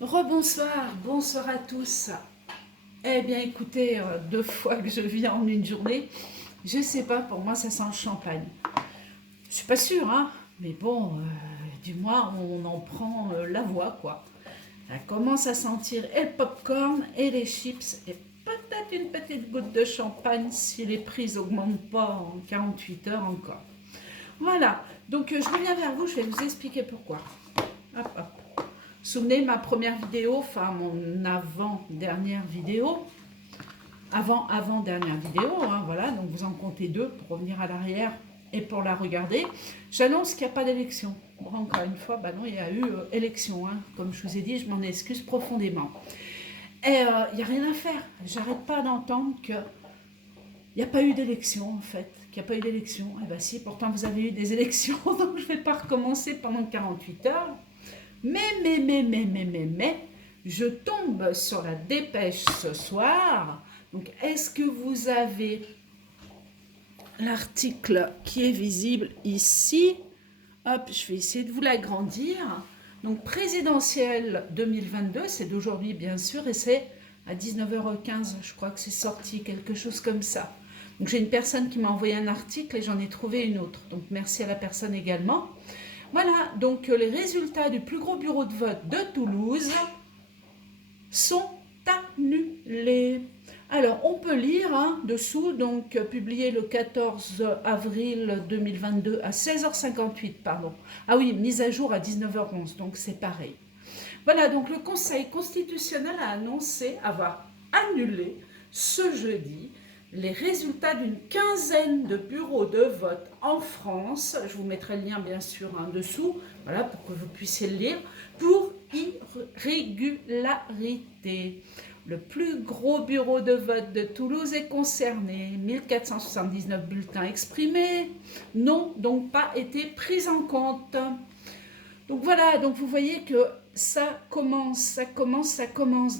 Rebonsoir, bonsoir à tous. Eh bien écoutez, 2 fois que je vis en une journée, je sais pas, pour moi ça sent le champagne. Je suis pas sûre, hein, mais bon, du moins on en prend la voix, quoi. Ça commence à sentir et le popcorn et les chips et peut-être une petite goutte de champagne si les prix n'augmentent pas en 48 heures encore. Voilà, donc je reviens vers vous, je vais vous expliquer pourquoi. Hop, hop. Souvenez ma première vidéo, enfin mon avant-dernière vidéo, avant-avant-dernière vidéo, hein, voilà, donc vous en comptez 2 pour revenir à l'arrière et pour la regarder. J'annonce qu'il n'y a pas d'élection. Bon, encore une fois, bah non, il y a eu élection, hein. Comme je vous ai dit, je m'en excuse profondément. Et il n'y a rien à faire. J'arrête pas d'entendre qu'il n'y a pas eu d'élection, en fait. Qu'il n'y a pas eu d'élection. Eh bien si, pourtant vous avez eu des élections, donc je ne vais pas recommencer pendant 48 heures. Mais, je tombe sur la dépêche ce soir. Donc, est-ce que vous avez l'article qui est visible ici? Hop, je vais essayer de vous l'agrandir. Donc, présidentielle 2022, c'est d'aujourd'hui bien sûr, et c'est à 19h15, je crois que c'est sorti, quelque chose comme ça. Donc, j'ai une personne qui m'a envoyé un article et j'en ai trouvé une autre. Donc, merci à la personne également. Voilà, donc les résultats du plus gros bureau de vote de Toulouse sont annulés. Alors, on peut lire dessous, donc publié le 14 avril 2022 à 16h58, pardon. Ah oui, mise à jour à 19h11, donc c'est pareil. Voilà, donc le Conseil constitutionnel a annoncé avoir annulé ce jeudi les résultats d'une quinzaine de bureaux de vote en France. Je vous mettrai le lien bien sûr en dessous, voilà, pour que vous puissiez le lire, pour irrégularité. Le plus gros bureau de vote de Toulouse est concerné. 1479 bulletins exprimés n'ont donc pas été pris en compte. Donc voilà, donc vous voyez que ça commence.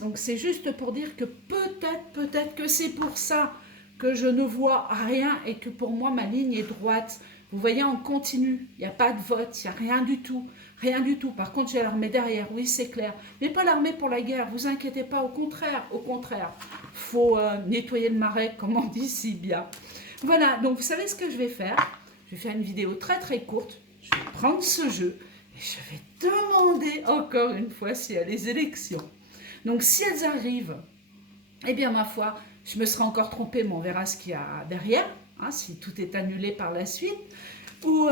Donc c'est juste pour dire que peut-être que c'est pour ça que je ne vois rien et que pour moi ma ligne est droite. Vous voyez, en continu, il n'y a pas de vote, il n'y a rien du tout. Rien du tout. Par contre, j'ai l'armée derrière, oui, c'est clair. Mais pas l'armée pour la guerre, vous inquiétez pas, au contraire. Faut nettoyer le marais, comme on dit si bien. Voilà, donc vous savez ce que je vais faire? Je vais faire une vidéo très très courte. Je vais prendre ce jeu et je vais demander encore une fois s'il y a les élections. Donc si elles arrivent, eh bien ma foi, je me serai encore trompée, mais on verra ce qu'il y a derrière, hein, si tout est annulé par la suite. Ou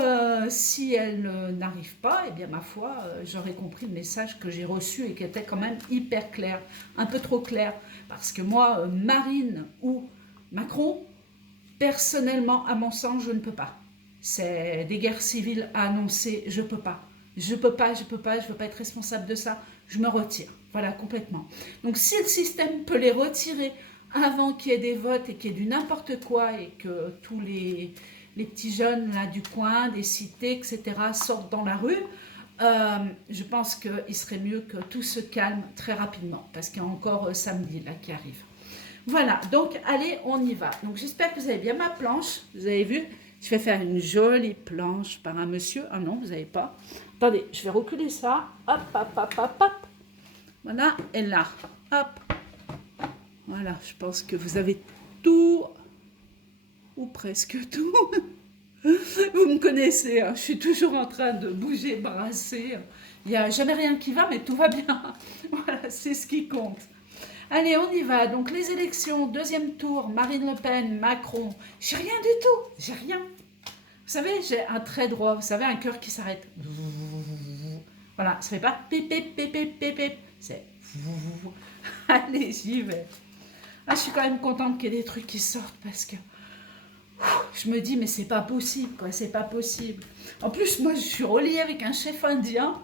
si elles n'arrivent pas, eh bien ma foi, j'aurais compris le message que j'ai reçu et qui était quand même hyper clair, un peu trop clair. Parce que moi, Marine ou Macron, personnellement, à mon sens, je ne peux pas. C'est des guerres civiles à annoncer, je peux pas. Je veux pas être responsable de ça, je me retire. Voilà, complètement. Donc si le système peut les retirer avant qu'il y ait des votes et qu'il y ait du n'importe quoi et que tous les petits jeunes là, du coin, des cités, etc., sortent dans la rue, je pense qu'il serait mieux que tout se calme très rapidement, parce qu'il y a encore samedi là qui arrive. Voilà, donc allez, on y va. Donc j'espère que vous avez bien ma planche. Vous avez vu, je vais faire une jolie planche par un monsieur. Ah non, vous n'avez pas. Attendez, je vais reculer ça. Hop, hop, hop, hop, hop. Voilà, et là, hop. Voilà, je pense que vous avez tout, ou presque tout. Vous me connaissez, hein, je suis toujours en train de bouger, brasser. Il n'y a jamais rien qui va, mais tout va bien. Voilà, c'est ce qui compte. Allez, on y va. Donc les élections, deuxième tour, Marine Le Pen, Macron. J'ai rien du tout, j'ai rien. Vous savez, j'ai un trait droit, vous savez, un cœur qui s'arrête. Voilà, ça fait pas pip pip pip pip pip pip. C'est allez, j'y vais. Ah, je suis quand même contente qu'il y ait des trucs qui sortent parce que je me dis, mais c'est pas possible, quoi, c'est pas possible. En plus, moi, je suis reliée avec un chef indien.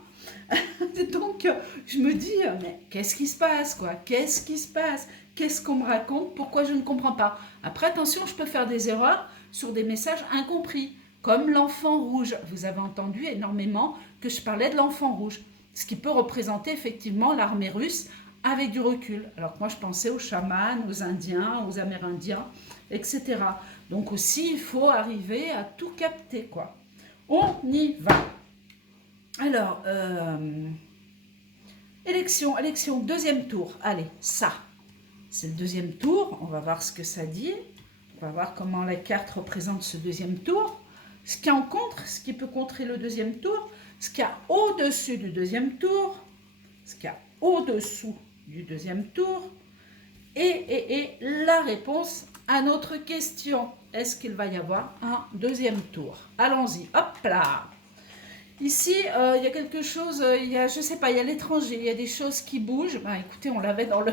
Donc, je me dis, mais qu'est-ce qui se passe, quoi? Qu'est-ce qui se passe? Qu'est-ce qu'on me raconte? Pourquoi je ne comprends pas? Après, attention, je peux faire des erreurs sur des messages incompris, comme l'enfant rouge. Vous avez entendu énormément que je parlais de l'enfant rouge, ce qui peut représenter effectivement l'armée russe avec du recul. Alors que moi, je pensais aux chamans, aux Indiens, aux Amérindiens, etc. Donc aussi, il faut arriver à tout capter, quoi. On y va. Alors, Élection, élection, deuxième tour. Allez, ça, c'est le deuxième tour. On va voir ce que ça dit. On va voir comment la carte représente ce deuxième tour. Ce qui en contre, ce qui peut contrer le deuxième tour, ce qu'il y a au-dessus du deuxième tour, ce qu'il y a au-dessous du deuxième tour, et la réponse à notre question. Est-ce qu'il va y avoir un deuxième tour? Allons-y, hop là. Ici, il y a quelque chose, je sais pas, il y a l'étranger, il y a des choses qui bougent. Ben, écoutez, on l'avait dans le,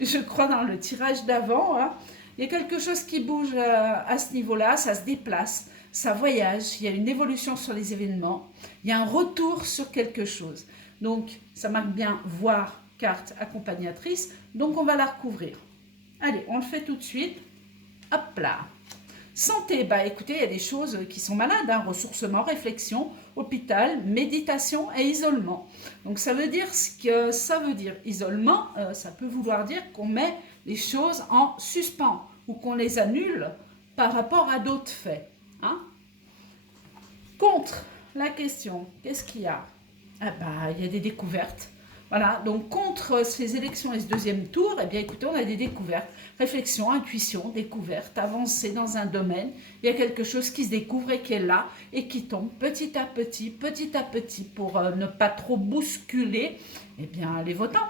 je crois, dans le tirage d'avant. Hein. Il y a quelque chose qui bouge à ce niveau-là, ça se déplace, ça voyage, il y a une évolution sur les événements, il y a un retour sur quelque chose. Donc, ça marque bien voir carte accompagnatrice, donc on va la recouvrir. Allez, on le fait tout de suite. Hop là. Santé, bah écoutez, il y a des choses qui sont malades, hein, ressourcement, réflexion, hôpital, méditation et isolement. Donc ça veut dire ce que ça veut dire. Isolement, ça peut vouloir dire qu'on met les choses en suspens ou qu'on les annule par rapport à d'autres faits. Hein. Contre la question, qu'est-ce qu'il y a? Ah bah, il y a des découvertes. Voilà, donc contre ces élections et ce deuxième tour, eh bien écoutez, on a des découvertes. Réflexion, intuition, découverte, avancée dans un domaine. Il y a quelque chose qui se découvre et qui est là et qui tombe petit à petit, pour ne pas trop bousculer eh bien, les votants.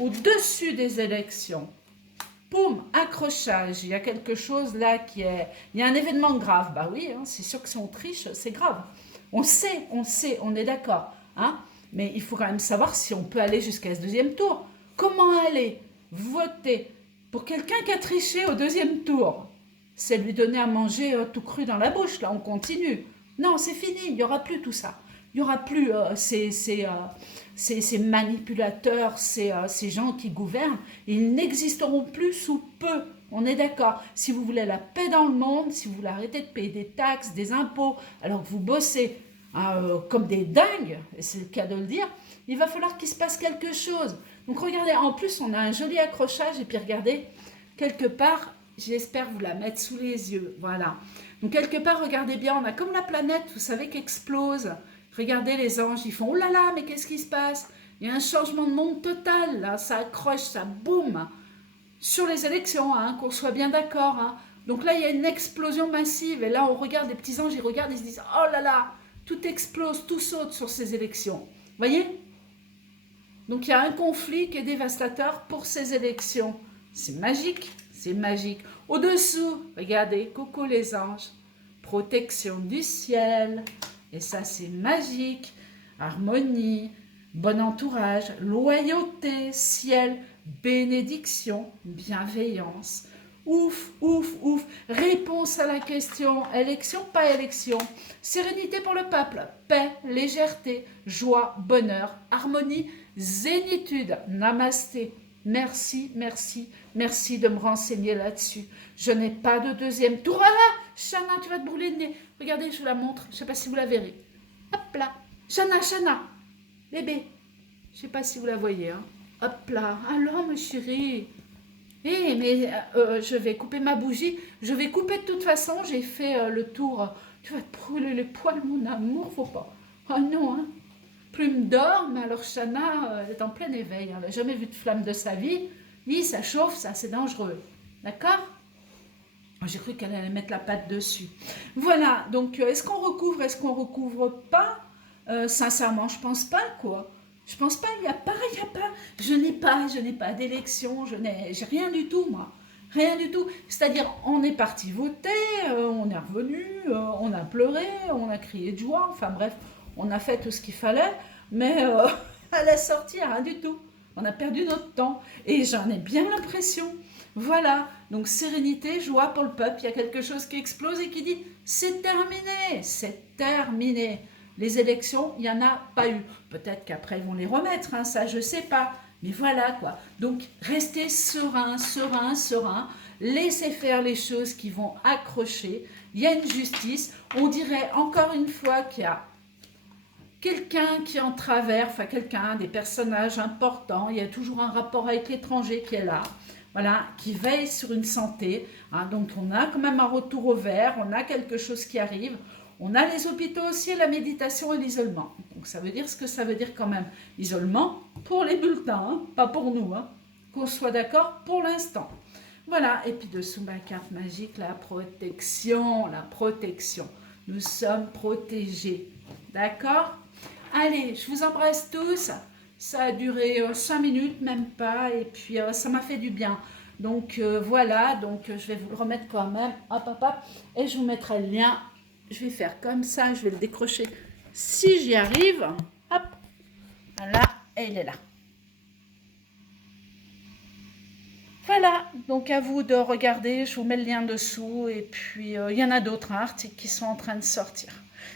Au-dessus des élections, poum, accrochage, il y a quelque chose là qui est... Il y a un événement grave, bah oui, hein, c'est sûr que si on triche, c'est grave. On sait, on est d'accord, hein. Mais il faut quand même savoir si on peut aller jusqu'à ce deuxième tour. Comment aller voter pour quelqu'un qui a triché au deuxième tour? C'est lui donner à manger tout cru dans la bouche, là on continue. Non, c'est fini, il n'y aura plus tout ça. Il n'y aura plus ces manipulateurs, ces gens qui gouvernent. Ils n'existeront plus sous peu, on est d'accord. Si vous voulez la paix dans le monde, si vous voulez arrêter de payer des taxes, des impôts, alors que vous bossez comme des dingues, et c'est le cas de le dire, il va falloir qu'il se passe quelque chose. Donc regardez, en plus on a un joli accrochage, et puis regardez, quelque part, j'espère vous la mettre sous les yeux, voilà. Donc quelque part, regardez bien, on a comme la planète, vous savez, qui explose. Regardez les anges, ils font, oh là là, mais qu'est-ce qui se passe? Il y a un changement de monde total, là, ça accroche, ça boum, sur les élections, hein, qu'on soit bien d'accord. Hein. Donc là, il y a une explosion massive, et là, on regarde, les petits anges, ils regardent, ils se disent, oh là là, tout explose, tout saute sur ces élections. Voyez? Donc il y a un conflit qui est dévastateur pour ces élections. C'est magique, c'est magique. Au-dessous, regardez, coucou les anges, protection du ciel, et ça c'est magique, harmonie, bon entourage, loyauté, ciel, bénédiction, bienveillance. Ouf, ouf, ouf. Réponse à la question, élection, pas élection. Sérénité pour le peuple, paix, légèreté, joie, bonheur, harmonie, zénitude. Namasté. Merci, merci, merci de me renseigner là-dessus. Je n'ai pas de deuxième tour. Ah là, Chana, tu vas te brûler le nez. Regardez, je vous la montre. Je ne sais pas si vous la verrez. Hop là. Chana, Chana. Bébé. Je ne sais pas si vous la voyez. Hein. Hop là. Alors, ma chérie. Eh, mais je vais couper ma bougie. Je vais couper de toute façon. J'ai fait le tour. Tu vas te brûler les poils, mon amour. Faut pas. Oh non, hein. Plume d'or, mais alors Chana est en plein éveil. Elle n'a jamais vu de flamme de sa vie. Oui, ça chauffe, ça, c'est dangereux. D'accord? J'ai cru qu'elle allait mettre la patte dessus. Voilà, donc est-ce qu'on recouvre, est-ce qu'on recouvre pas? Sincèrement, je pense pas, quoi. Je pense pas, il n'y a pas. Je n'ai pas d'élection, j'ai rien du tout, moi. Rien du tout. C'est-à-dire, on est parti voter, on est revenu, on a pleuré, on a crié de joie, enfin bref, on a fait tout ce qu'il fallait, mais à la sortie, rien du tout. On a perdu notre temps. Et j'en ai bien l'impression. Voilà. Donc, sérénité, joie pour le peuple. Il y a quelque chose qui explose et qui dit « c'est terminé, c'est terminé ». Les élections, il n'y en a pas eu. Peut-être qu'après, ils vont les remettre, hein, ça, je ne sais pas. Mais voilà, quoi. Donc, restez serein, serein, serein. Laissez faire les choses qui vont accrocher. Il y a une justice. On dirait encore une fois qu'il y a quelqu'un qui est en travers, enfin quelqu'un, des personnages importants. Il y a toujours un rapport avec l'étranger qui est là. Voilà, qui veille sur une santé. Hein, donc, on a quand même un retour au vert. On a quelque chose qui arrive. On a les hôpitaux aussi, la méditation et l'isolement. Donc ça veut dire ce que ça veut dire quand même. Isolement, pour les bulletins, hein, pas pour nous, hein, qu'on soit d'accord pour l'instant. Voilà, et puis dessous ma carte magique, la protection, la protection. Nous sommes protégés, d'accord? Allez, je vous embrasse tous. Ça a duré 5 minutes, même pas, et puis ça m'a fait du bien. Donc voilà, donc je vais vous le remettre quand même, hop, hop, hop, et je vous mettrai le lien. Je vais faire comme ça, je vais le décrocher si j'y arrive. Hop, voilà, et il est là. Voilà, donc à vous de regarder, je vous mets le lien dessous, et puis il y en a d'autres articles qui sont en train de sortir.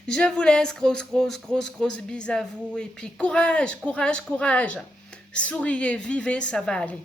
Je vous laisse, grosse bise à vous, et puis courage, courage, courage. Souriez, vivez, ça va aller.